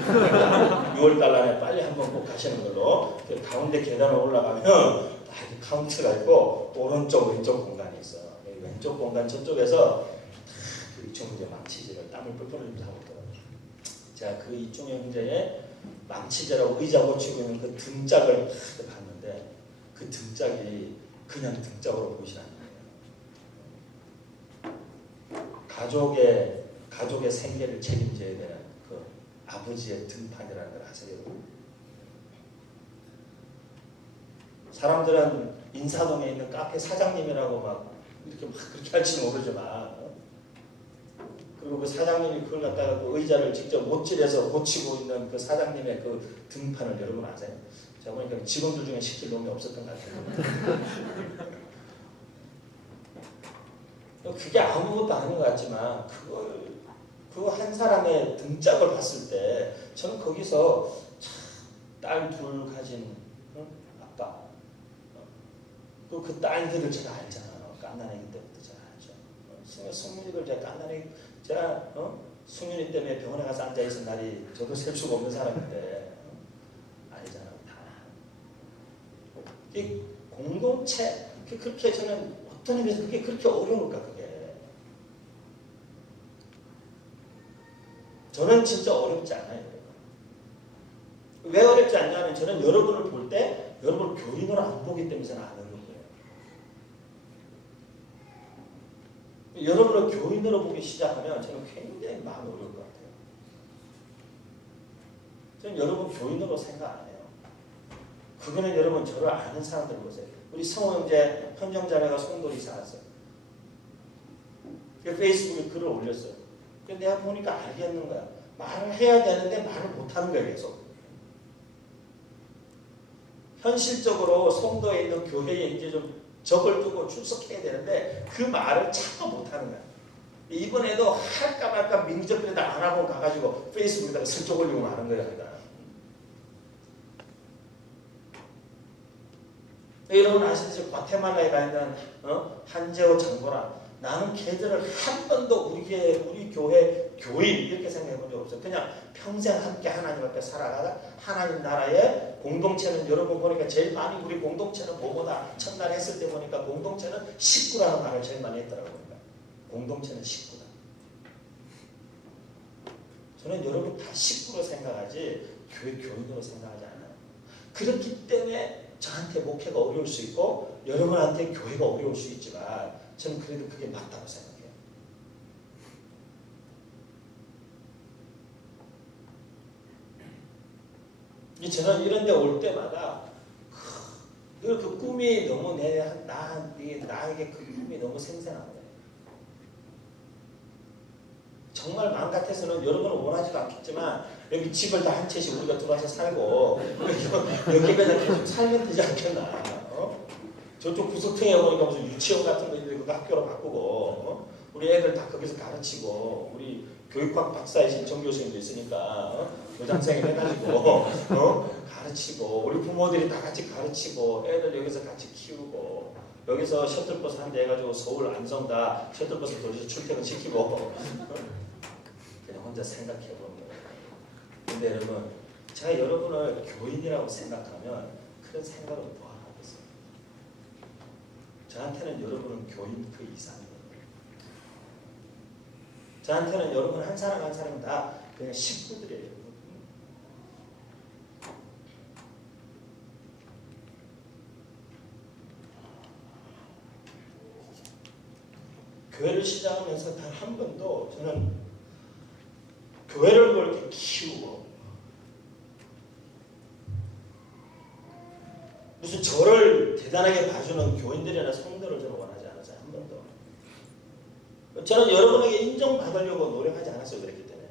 6월달 안에 빨리 한번 꼭 가시는 걸로 그 가운데 계단을 올라가면 카운트가 있고 오른쪽 왼쪽 공간이 있어요. 왼쪽 공간 저쪽에서 이충 형제 망치질을 땀을 뿔뿔 흘리면서 하고 있더라고요. 제가 그 이충 형제의 망치질하고 의자 고치고 있는 그 등짝을 봤는데 그 등짝이 그냥 등짝으로 보이지 않아요. 가족의 생계를 책임져야 되는 그 아버지의 등판이라는 걸 아세요? 사람들은 인사동에 있는 카페 사장님이라고 막 이렇게 막 그렇게 할지는 모르지만 그리고 그 사장님이 그걸 갖다가 그 의자를 직접 못질해서 고치고 있는 그 사장님의 그 등판을 여러분 아세요? 제가 보니까 직원들 중에 시킬 놈이 없었던 것 같아요. 그게 아무것도 아닌 것 같지만 그거 한 사람의 등짝을 봤을 때 저는 거기서 딸 둘 가진 아빠 그 딸들을 제가 알잖아요. 깐난애기 때부터 제가 알죠. 승윤이를 제가 깐난애기 제가 승윤이 때문에 병원에 가서 앉아있은 날이 저도 셀 수가 없는 사람인데 아니잖아요. 다 이 공동체 그렇게 저는 어떤 의미에서 그게 그렇게 어려울까 그게 저는 진짜 어렵지 않아요. 왜 어렵지 않냐면 저는 여러분을 볼 때 여러분을 교인으로 안 보기 때문에 저는 안 어려운 거예요. 여러분을 교인으로 보기 시작하면 저는 굉장히 마음이 어려울 것 같아요. 저는 여러분 교인으로 생각 안 해요. 그거는 여러분 저를 아는 사람들 보세요. 우리 성호 형제 현정자매가 송도리 살았어요. 페이스북에 글을 올렸어요. 근데 내가 보니까 알겠는 거야. 말을 해야 되는데 말을 못하는 거야 계속. 현실적으로 송도에 있는 교회에 이제 좀 적을 두고 출석해야 되는데 그 말을 자꾸 못하는 거야. 이번에도 할까 말까 민족들에다 안 하고 가가지고 페이스북에다가 슬쩍 올리고 마는 거야. 여러분 아시듯이 과테말라에 가 있는 한재호 장로라 나는 걔들을 한 번도 우리 교회 교인 이렇게 생각해 본 적 없어요. 그냥 평생 함께 하나님 앞에 살아가다 하나님 나라의 공동체는 여러분 보니까 제일 많이 우리 공동체는 뭐보다 첫날 했을 때 보니까 공동체는 식구라는 말을 제일 많이 했더라고요. 공동체는 식구다. 저는 여러분 다 식구로 생각하지 교회 교인으로 생각하지 않아요. 그렇기 때문에 저한테 목회가 어려울 수 있고 여러분한테 교회가 어려울 수 있지만 저는 그래도 그게 맞다고 생각해요. 저는 이런 데 올 때마다 그 꿈이 너무 나에게 그 꿈이 너무 생생한 거예요. 정말 마음 같아서는 여러분은 원하지도 않겠지만 여기 집을 다 한 채씩 우리가 들어와서 살고 여기 그냥 계속 살면 되지 않겠나. 저쪽 구석탱이에 보니까 무슨 유치원 같은 거 있는데 그거 학교로 바꾸고 우리 애들 다 거기서 가르치고 우리 교육학 박사이신 정 교수님도 있으니까 교장선생님 해가지고 가르치고 우리 부모들이 다 같이 가르치고 애들 여기서 같이 키우고 여기서 셔틀버스 한 대 해가지고 서울 안성 다 셔틀버스 돌려서 출퇴근 시키고 그냥 혼자 생각해보는 거예요. 근데 여러분 제가 여러분을 교인이라고 생각하면 그런 생각을 뭐 하고 있어요. 저한테는 여러분은 교인 그 이상이에요. 저한테는 여러분 한 사람 한 사람 다 그냥 식구들이에요. 교회를 시작하면서 단 한 번도 저는 교회를 그렇게 키우고 무슨 저를 대단하게 봐주는 교인들이나 성도를 저는 원하지 않았어요. 한 번도. 저는 여러분에게 인정받으려고 노력하지 않았어요. 그랬기 때문에.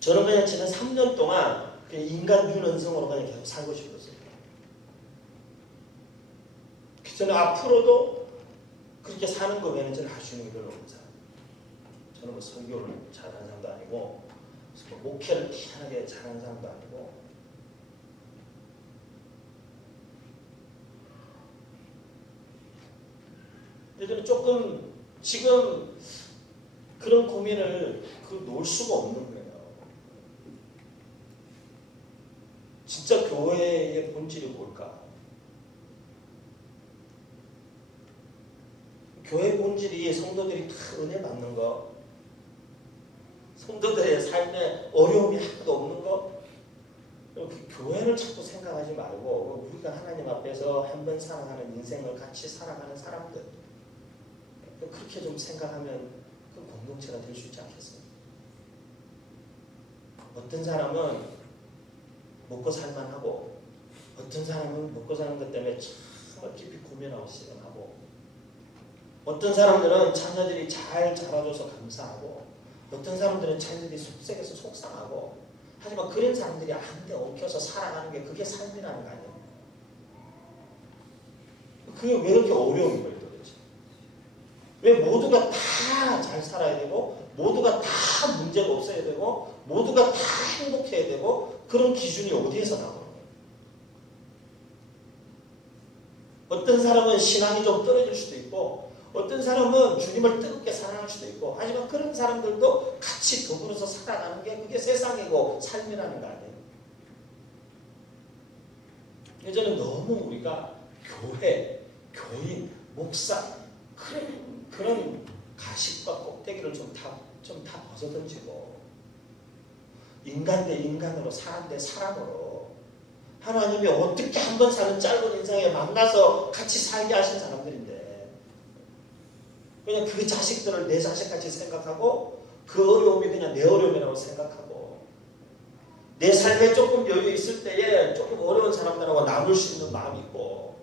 저는 그냥 지난 3년 동안 그냥 인간 윤은성으로 그냥 계속 살고 싶었어요. 저는 앞으로도 그렇게 사는 거 외에는 저는 할 수 있는 게 별로 없는 사람. 저는 뭐 설교를 잘하는 사람도 아니고 목회를 희한하게 잘하는 사람도 아니고 저는 조금 지금 그런 고민을 놓을 수가 없는 거예요. 진짜 교회의 본질이 뭘까? 교회 본질이 성도들이 다 은혜 받는 거, 성도들의 삶에 어려움이 하나도 없는 거, 그 교회를 자꾸 생각하지 말고 우리가 하나님 앞에서 한 번 살아가는 인생을 같이 살아가는 사람들, 그렇게 좀 생각하면 그 공동체가 될 수 있지 않겠어요? 어떤 사람은 먹고 살만하고 어떤 사람은 먹고 사는 것 때문에 참 깊이 고민하고 실현하고 어떤 사람들은 자녀들이 잘 자라줘서 감사하고 어떤 사람들은 자녀들이 속색에서 속상하고 하지만 그런 사람들이 한데 엉켜서 살아가는 게 그게 삶이라는 거 아니에요? 그게 왜 이렇게 어려운 거예요 도대체? 왜 모두가 다 잘 살아야 되고 모두가 다 문제가 없어야 되고 모두가 다 행복해야 되고 그런 기준이 어디에서 나오는 거예요? 어떤 사람은 신앙이 좀 떨어질 수도 있고 어떤 사람은 주님을 뜨겁게 사랑할 수도 있고 하지만 그런 사람들도 같이 더불어서 살아가는 게 그게 세상이고 삶이라는 거 아니에요? 저는 너무 우리가 교회, 교인, 목사 그런 가식과 꼭대기를 좀 다 벗어던지고 인간 대 인간으로 사람 대 사람으로 하나님이 어떻게 한 번 사는 짧은 인생에 만나서 같이 살게 하신 사람들인데 그냥 그 자식들을 내 자식같이 생각하고 그 어려움이 그냥 내 어려움이라고 생각하고 내 삶에 조금 여유 있을 때에 조금 어려운 사람들하고 나눌 수 있는 마음이 있고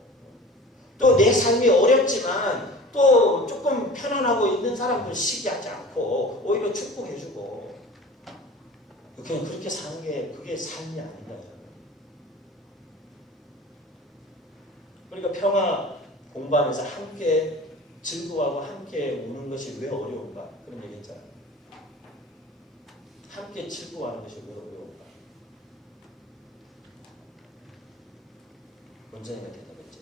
또 내 삶이 어렵지만 또 조금 편안하고 있는 사람들 시기하지 않고 오히려 축복해주고 그냥 그렇게 사는 게 그게 삶이 아닌가 저는. 그러니까 평화 공부하면서 함께 즐거워하고 함께 우는 것이 왜 어려운가 그런 얘기 했잖아요. 함께 즐거워하는 것이 왜 어려운가. 원장이가 대답했지.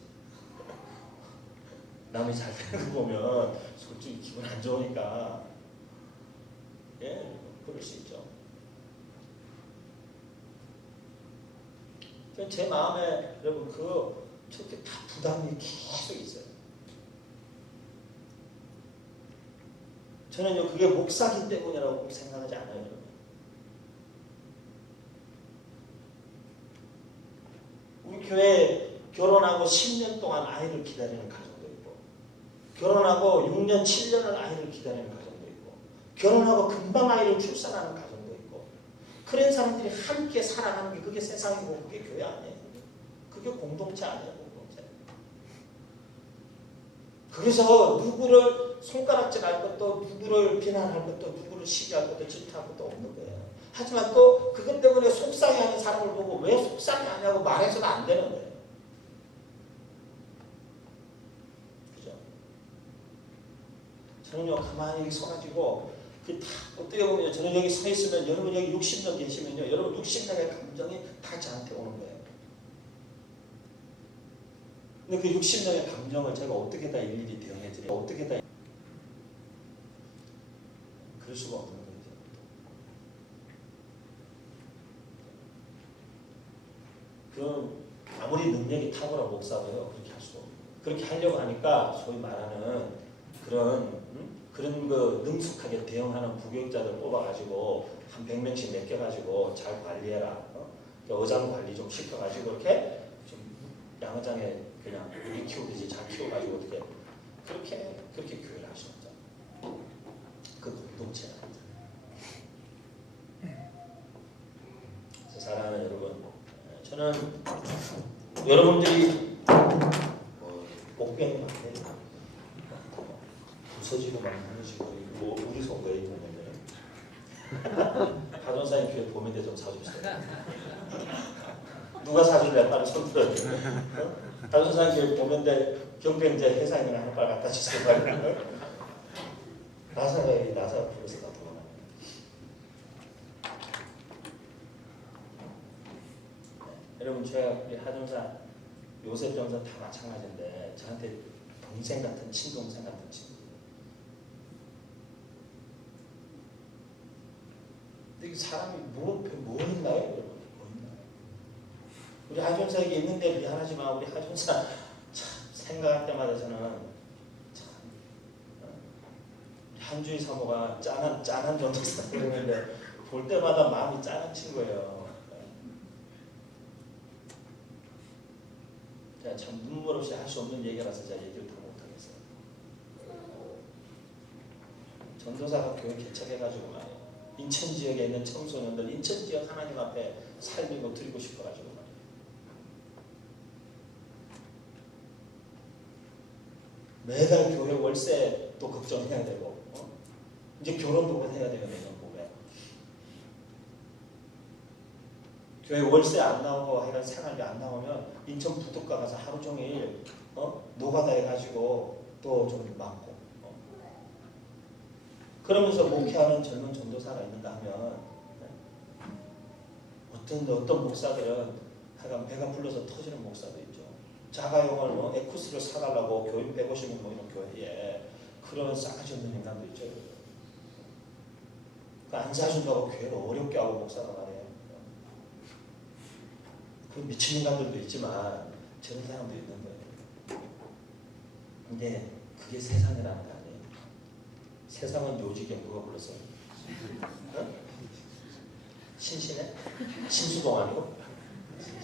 남이 잘 되는 거 보면 솔직히 기분 안 좋으니까 예 그럴 수 있죠. 제 마음에 여러분 저렇게 다 부담이 계속 있어요. 저는요 그게 목사기 때문이라고 꼭 생각하지 않아요. 여러분. 우리 교회 결혼하고 10년 동안 아이를 기다리는 가정도 있고 결혼하고 6년, 7년을 아이를 기다리는 가정도 있고 결혼하고 금방 아이를 출산하는 가정도 있고 그런 사람들이 함께 살아가는 게 그게 세상이고 그게 교회 아니에요. 그게 공동체 아니에요. 공동체. 그래서 누구를 손가락질할 것도 누구를 비난할 것도 누구를 시기할 것도 질투할 것도 없는 거예요. 하지만 또 그것 때문에 속상해하는 사람을 보고 왜 속상해하냐고 말해서는 안 되는 거예요. 그죠? 저는요 가만히 서가지고 어떻게 보면 저는 여기 서 있으면 여러분 여기 60년 계시면요 여러분 60년의 감정이 다 저한테 오는 거예요. 근데 그 60년의 감정을 제가 어떻게 다 일일이 대응해드려요? 어떻게 다 그럴 수가 없는 거죠. 그럼 아무리 능력이 탁월한 목사도요 그렇게 할 수가 없어요. 그렇게 하려고 하니까 소위 말하는 그런 그 능숙하게 대응하는 부교육자들 뽑아가지고 한 100명씩 맡겨가지고 잘 관리해라. 어장 관리 좀 시켜가지고 이렇게 좀 양어장에 그냥 우리 키우듯이 잘 키워가지고 어떻게 그렇게 교육을 하시는 거죠. 그 공동체는. 사랑하는 여러분, 저는 여러분들이 목변이 많아요. 부서지고 막 무너지고 우리 손 왜 있는 하전사님 교회 보면대 좀 사줍시다. 누가 사줄래? 빨리 손 들어야 돼. 하전사님 교회 보면대 경비행제 회사에 하나 빨리 갖다 주세요. 나사가 불러서 다 도망가. 여러분 저희 우리 하전사 요셉 전사 다 마찬가지인데 저한테 동생 같은 친동생 같은 친구. 근데 사람이 뭐 있나요, 여러분? 뭐 있나요? 우리 하전사에게 있는데 미안하지만 우리 하전사 참 생각할 때마다 저는 참 한주희 사모가 짠한 전도사 그러는데 볼 때마다 마음이 짠한 친구예요. 제가 참 눈물 없이 할 수 없는 얘기라서 제가 얘기를 다 못하겠어요. 전도사가 교회 개척해가지고 말이에요. 인천 지역에 있는 청소년들, 인천 지역 하나님 앞에 살리고 드리고 싶어가지고 말이에요. 매달 교회 월세도 걱정해야 되고, 이제 결혼도 해야 되거든요, 내년봄에. 교회 월세 안 나오고 하여간 생활비 안 나오면 인천 부둣가 가서 하루 종일 노가다 해가지고 또 좀 많고. 그러면서 목회하는 젊은 전도사가 있는가 하면 어떤 목사들은 하여간 배가 불러서 터지는 목사도 있죠. 자가용을 에쿠스를 사달라고 교인 150명 모이는 교회에 그런 싸가지 없는 인간도 있죠. 안 사준다고 교회를 어렵게 하고 목사가 말해요. 그 미친 인간들도 있지만 저런 사람도 있는 거예요. 근데 그게 세상이라는 거 아니에요. 세상은 요지경 누가 불렀어요? 신신해? 심수봉 아니고?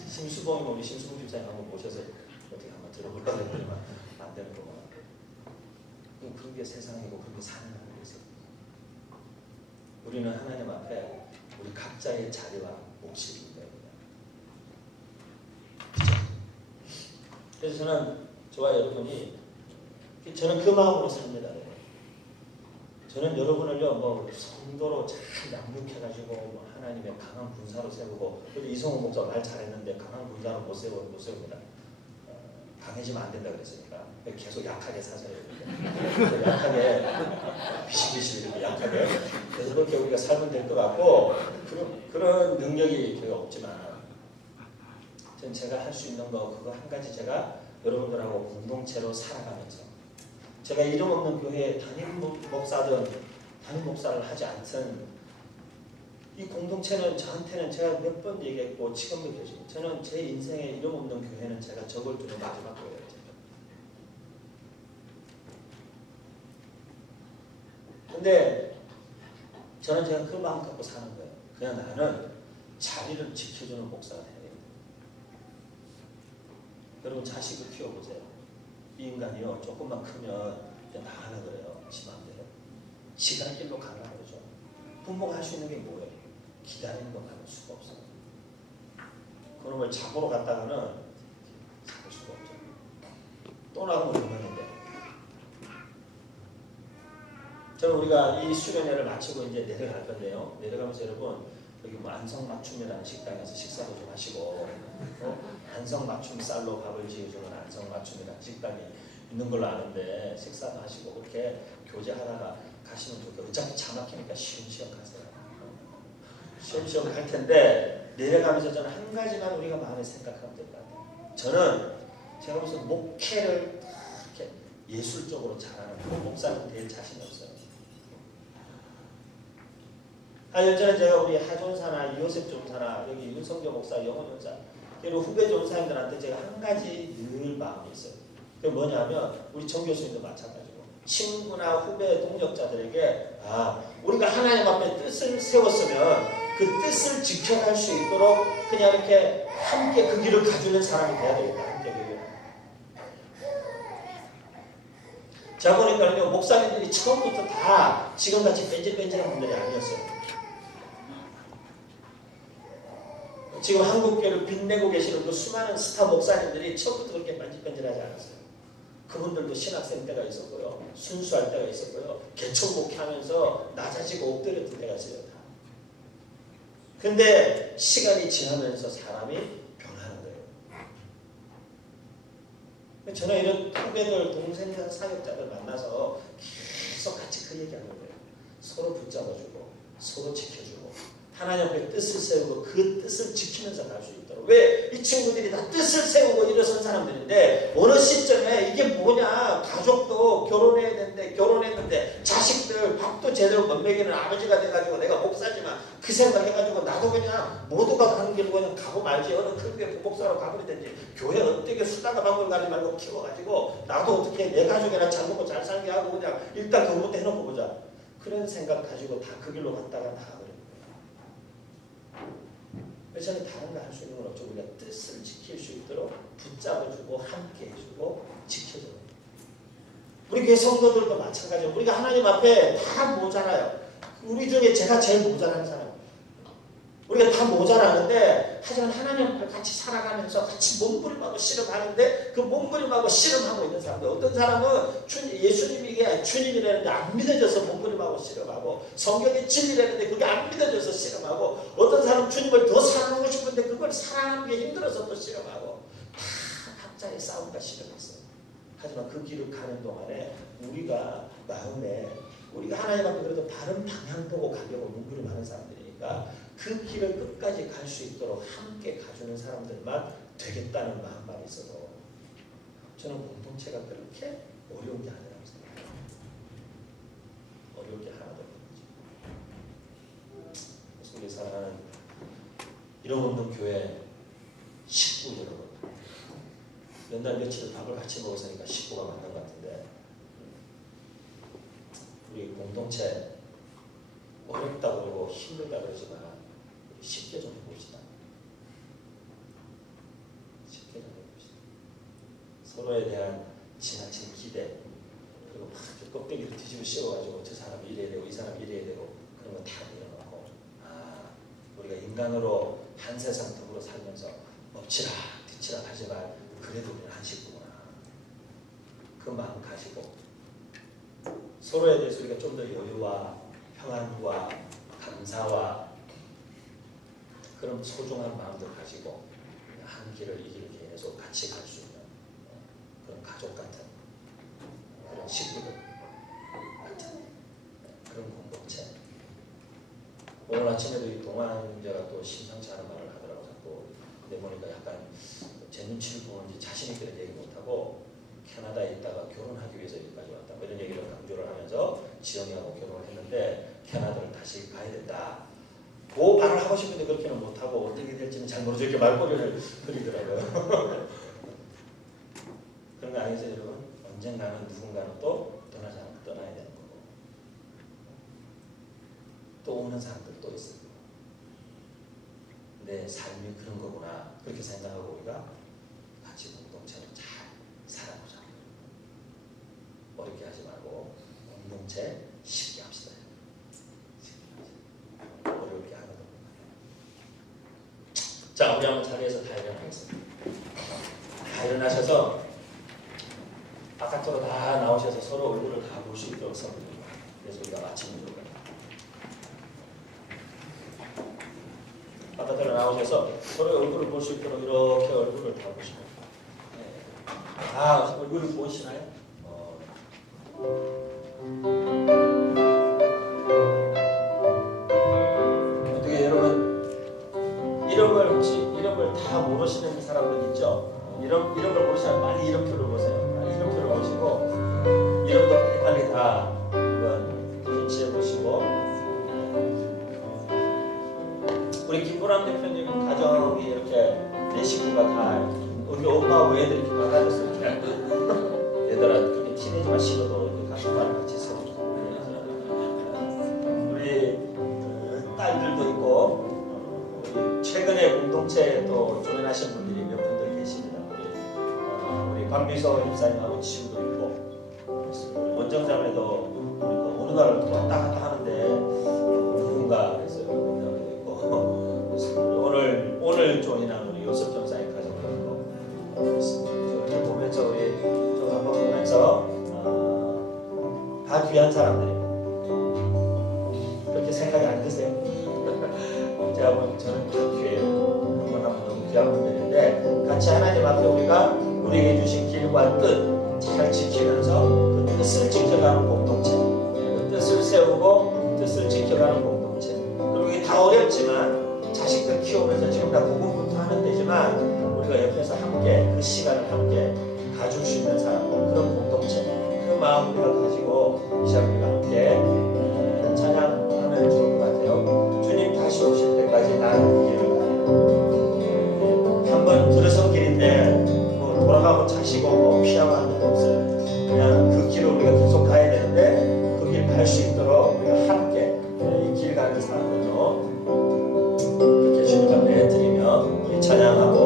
심수봉이면 우리 심수봉 집사님 한번 모셔서 어떻게 한번 들어보려고 했더니만 안 되는 거구나. 그런 게 세상이고 그런 게 사는 거예요. 우리는 하나님 앞에 우리 각자의 자리와 몫이 있기 때문에. 그래서 저와 여러분이 저는 그 마음으로 삽니다. 저는 여러분을요 성도로 잘 양육해가지고 하나님의 강한 군사로 세우고, 그래도 이성호 목사 말 잘했는데 강한 군사로 못 세웁니다. 강해지면 안 된다 그랬으니까 계속 약하게 사세요. 약하게 비실비실 이렇게 약하게. 그래서 그렇게 우리가 살면 될 것 같고, 그런 능력이 저희가 없지만 저는 제가 할 수 있는 거 그거 한 가지, 제가 여러분들하고 공동체로 살아가면서 제가 이름 없는 교회에 담임 목사를 하지 않든 이 공동체는 저한테는 제가 몇 번 얘기했고 지금도 계시고, 저는 제 인생에 이름 없는 교회는 제가 적을 주는 마지막 교회예요. 근데 저는 제가 그 마음 갖고 사는 거예요. 그냥 나는 자리를 지켜주는 목사가 돼야 돼요. 여러분 자식을 키워보세요. 이 인간이요 조금만 크면 나가라 그래요. 지 맘대로 지가 길로 가라 그러죠. 부모가 할 수 있는 게 뭐예요? 기다리는 거 말고 수가 없어요. 그놈을 잡으러 갔다가는 잡을 수가 없죠. 또 나가면 그만인데. 저는 우리가 이 수련회를 마치고 이제 내려갈 건데요. 내려가면서 여러분 여기 뭐 안성맞춤이라는 식당에서 식사도 좀 하시고, 안성맞춤 쌀로 밥을 지어주는 안성맞춤이라는 식당이 있는 걸로 아는데 식사도 하시고 그렇게 교제하다가 가시면 좋겠고, 어차피 차 막히니까 쉬엄쉬엄 가세요. 쉬엄쉬엄 갈 텐데 내려가면서 저는 한 가지만 우리가 마음에 생각하면 될 것 같아요. 저는 제가 무슨 목회를 이렇게 예술적으로 잘하는 그 목사는 될 자신이 없어요. 8년 전에 제가 우리 하존사나 요셉 전사나 여기 윤성교 목사, 영원 전사, 그리고 후배 전사님들한테 제가 한 가지 늘 마음이 있어요. 그게 뭐냐면 우리 정 교수님도 마찬가지고 친구나 후배, 동력자들에게 우리가 하나님 앞에 뜻을 세웠으면 그 뜻을 지켜갈 수 있도록 그냥 이렇게 함께 그 길을 가주는 사람이 돼야 되겠다. 함께 그 길을. 자 보니까요, 목사님들이 처음부터 다 지금같이 뺀질뺀질한 분들이 아니었어요. 지금 한국교회를 빛내고 계시는 그 수많은 스타 목사님들이 처음부터 그렇게 뺀질뺀질하지 않았어요. 그분들도 신학생 때가 있었고요. 순수할 때가 있었고요. 개척 목회하면서 낮아지고 엎드렸던 때가 있어요. 다. 근데 시간이 지나면서 사람이 변하는 거예요. 저는 이런 후배들, 동생, 사역자들 만나서 계속 같이 그 얘기하는 거예요. 서로 붙잡아주고 서로 지켜주고 하나님 앞에 뜻을 세우고 그 뜻을 지키면서 갈 수 있도록. 왜? 이 친구들이 다 뜻을 세우고 일어선 사람들인데 어느 시점에 이게 뭐냐, 가족도 결혼해야 되는데 결혼했는데 자식들 밥도 제대로 못 먹이는 아버지가 돼가지고 내가 목사지만 그 생각해가지고 나도 그냥 모두가 가는 길로 그냥 가고 말지, 어느 큰 교회 목사로 가버리든지 교회 어떻게 수다가 방울 가지 말고 키워가지고 나도 어떻게 내 가족이나 잘 먹고 잘 살게 하고 그냥 일단 그것부터 해놓고 보자, 그런 생각 가지고 다 그 길로 갔다가 나가버려요. 그래서 저는 다른 거 할 수 있는 건 없죠. 우리가 뜻을 지킬 수 있도록 붙잡아주고 함께 해주고 지켜줘요. 우리 교회 성도들도 마찬가지예요. 우리가 하나님 앞에 다 모자라요. 우리 중에 제가 제일 모자란 사람. 우리가 다 모자라는데 하지만 하나님 앞에 같이 살아가면서 같이 몸부림하고 씨름하는데 그 몸부림하고 씨름하고 있는 사람들, 어떤 사람은 예수님이 주님이라는데 안 믿어져서 몸부림하고 씨름하고 성경이 진리라는데 그게 안 믿어져서 씨름하고, 어떤 사람은 주님을 더 사랑하고 싶은데 그걸 사랑하는 게 힘들어서 또 씨름하고, 다 각자의 싸움과 씨름했어요. 하지만 그 길을 가는 동안에 우리가 마음에 우리가 하나님 앞에 그래도 바른 방향 보고 가려고 몸부림하는 사람들이니까 그 길을 끝까지 갈 수 있도록 함께 가주는 사람들만 되겠다는 마음만 있어도 저는 공동체가 그렇게 어려운 게 아니라고 생각해요. 어려운 게 하나도 없죠. 그래서 우리 사랑하는 이런 운동교회 식구 여러분, 몇 날 며칠 밥을 같이 먹었으니까 식구가 맞는 것 같은데, 우리 공동체 어렵다고 그러고 힘들다고 그러지만 쉽게 좀 해봅시다. 쉽게 좀 해봅시다. 서로에 대한 지나친 기대, 그리고 막 껍데기를 뒤집어 씌워가지고 저 사람 이래야 되고 이 사람 이래야 되고 그런 거 다 내려놓고, 우리가 인간으로 한 세상 더불어 살면서 엎치락 뒤치락 하지만 그래도 우리는 한 식구구나, 그 마음 가지고 서로에 대해서 우리가 좀 더 여유와 평안과 감사와 그런 소중한 마음도 가지고 한 길을 이 길을 계속 같이 갈 수 있는 그런 가족 같은, 그런 식구들 같은 그런 공동체. 오늘 아침에도 이 동안자가 또 심상치 않은 말을 하더라고. 자꾸 근데 보니까 약간 제 눈치를 보는지 자신 있게 얘기 못하고 캐나다에 있다가 결혼하기 위해서 여기까지 왔다, 이런 얘기를 강조를 하면서 지영이하고 결혼을 했는데 캐나다를 다시 가야 된다, 그 말을 하고 싶은데 그렇게는 못하고 어떻게 될지는 잘 모르죠. 이렇게 말꼬리를 그리더라고요. 그런 거 아니세요 여러분? 언젠가는 누군가는 또 떠나야 되는 거고, 또 오는 사람들 또 있어요. 내 삶이 그런 거구나, 그렇게 생각하고 우리가 같이 공동체를 잘 살아보자. 어렵게 하지 말고 공동체 쉽게 합시다. 어려울 게 하나도 없는 거예요. 자, 우리 한번 자리에서 다 일어나겠습니다. 다 일어나셔서 바깥으로 다 나오셔서 서로 얼굴을 다 볼 수 있도록 서입니다. 그래서 우리가 마치는 거예요. 바깥으로 나오셔서 서로 얼굴을 볼 수 있도록 이렇게 얼굴을 다 보시고, 다 얼굴을 보시나요? 어떻게 여러분 이름을 다 모르시는 사람들 있죠? 이름을 모르시면 빨리 이름표를 보세요. 빨리 이름표를 보시고 이름도 빨리 다 한번 김치해 보시고, 우리 김보람 대표님 가정이 이렇게 내 식구가 다 우리 엄마하고 애들이 이렇게 가까워졌을 때 얘들아 그렇게 티내지만 싫어도 이렇게 가서 박미서 집사님하고 친구도 있고, 원정장에도 어느 날을 또 왔다 갔다 하는데 누군가 그랬어요. 오늘 조인한 우리 요셉 전사님 가족도 있습니다. 이렇게 보면서 우리 좀 한번 보면서 다 귀한 사람들입니다. 그렇게 생각이 안 드세요? 제가 보면 저는 다 귀해요. 한번 너무 귀한 분들인데 같이 하나님 앞에 우리가 우리에게 주신 길과 뜻 잘 지키면서 그 뜻을 지켜가는 공동체, 그 뜻을 세우고 뜻을 지켜가는 공동체. 그리고 이게 다 어렵지만 자식들 키우면서 지금 다 구분부터 하면 되지만 우리가 옆에서 함께 그 시간을 함께 가줄 수 있는 사람, 그런 공동체, 그 마음 우리가 가지고 이 시간 우리가 함께 찬양하면 좋을 것 같아요. 주님 다시 오실 때까지 나는 길을 가요. 한번 들어선 길인데 돌아가면 자식 오고 피하고 하는 거 없어요. 그냥 그 길을 우리가 계속 가야 되는데 그 길 갈 수 있도록 우리가 함께 이 길 가는 사람들로 이렇게 주님 앞에 드리며 우리 찬양하고